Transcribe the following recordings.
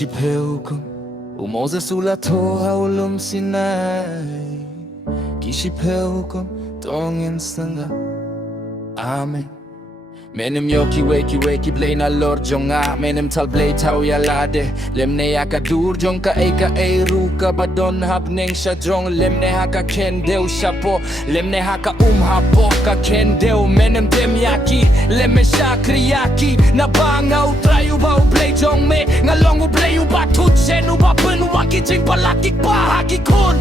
shiphew umoza sulatoha ulum sinai shiphew tongin sanga amen menem yoki weki blay na lord jonga menem tal blay tau ya lade lemne akadur jonka eka ruka badon habneng sha jong lemne haka kendeu shapo lemne haka hapo ka kendeu menem dem yaki lemme shakri yaki na banga utrayu ba blay jong me ngalong blay ba tut senu ba pen waki jing palaki pa haki kun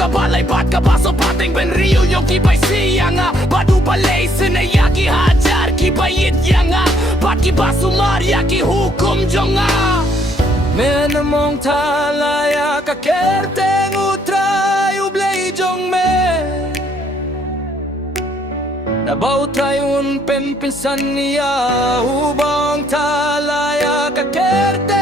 ka balay bat ka baso pateng ben rio yoki bai siyanga badu balay sene yaki hajar ki bayit yanga bat ki baso mar yaki hukum jonga menamong talaya ka kerteng utray ublay jong me nabaw tayun pinsan niya hubang talaya ka kerteng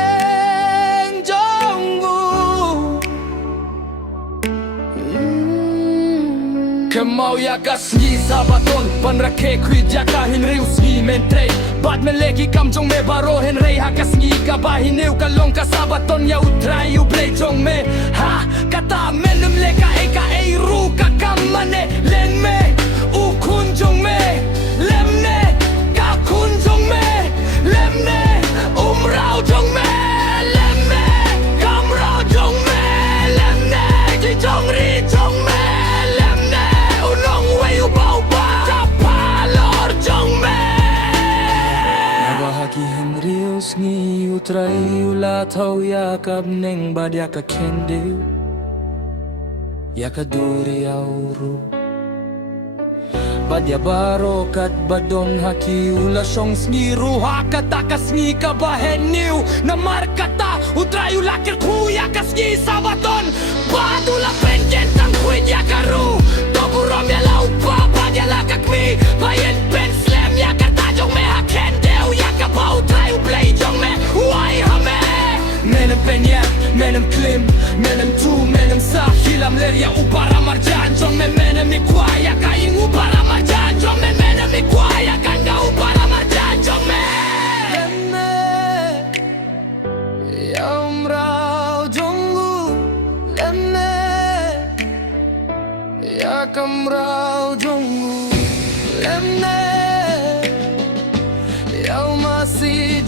Kemau ya kasngi sabaton panrake kwid ya kahin riu sgi mentre bad melegi kamjong me baro henrei ha kasngi ka bahineu kalong ka sabaton ya utrai u play jong me ha kata menem leka eka ru ka kamane len me u kunjong me lemne ka kunjong me lemne umrau jong me lemne kamrau jong me lemne ji jong ri jong me Ngi utrai ula thau ya kap neng bad ya ka kendeu ya ka duri auru bad ya baro kat badon haki ula song sngi ruha kata kasngi ka baheniu na markata utrai ula kerku ya kasngi sabaton badula penjen tang kuit ya karu toburom ya lau pa bad ya la kakmi bayen pen slam ya kata jong me ha kendeu ya ka bau trai play jong me why hame menem penyap menem klim menem tu menem sa hilam leria upara marjan jong me menem ikwaya kaing upara marjan jong me menem ikwaya kan ga upara marjan jong me lemne ya umrau jongu lemne ya kamrau jongu lemne ya masih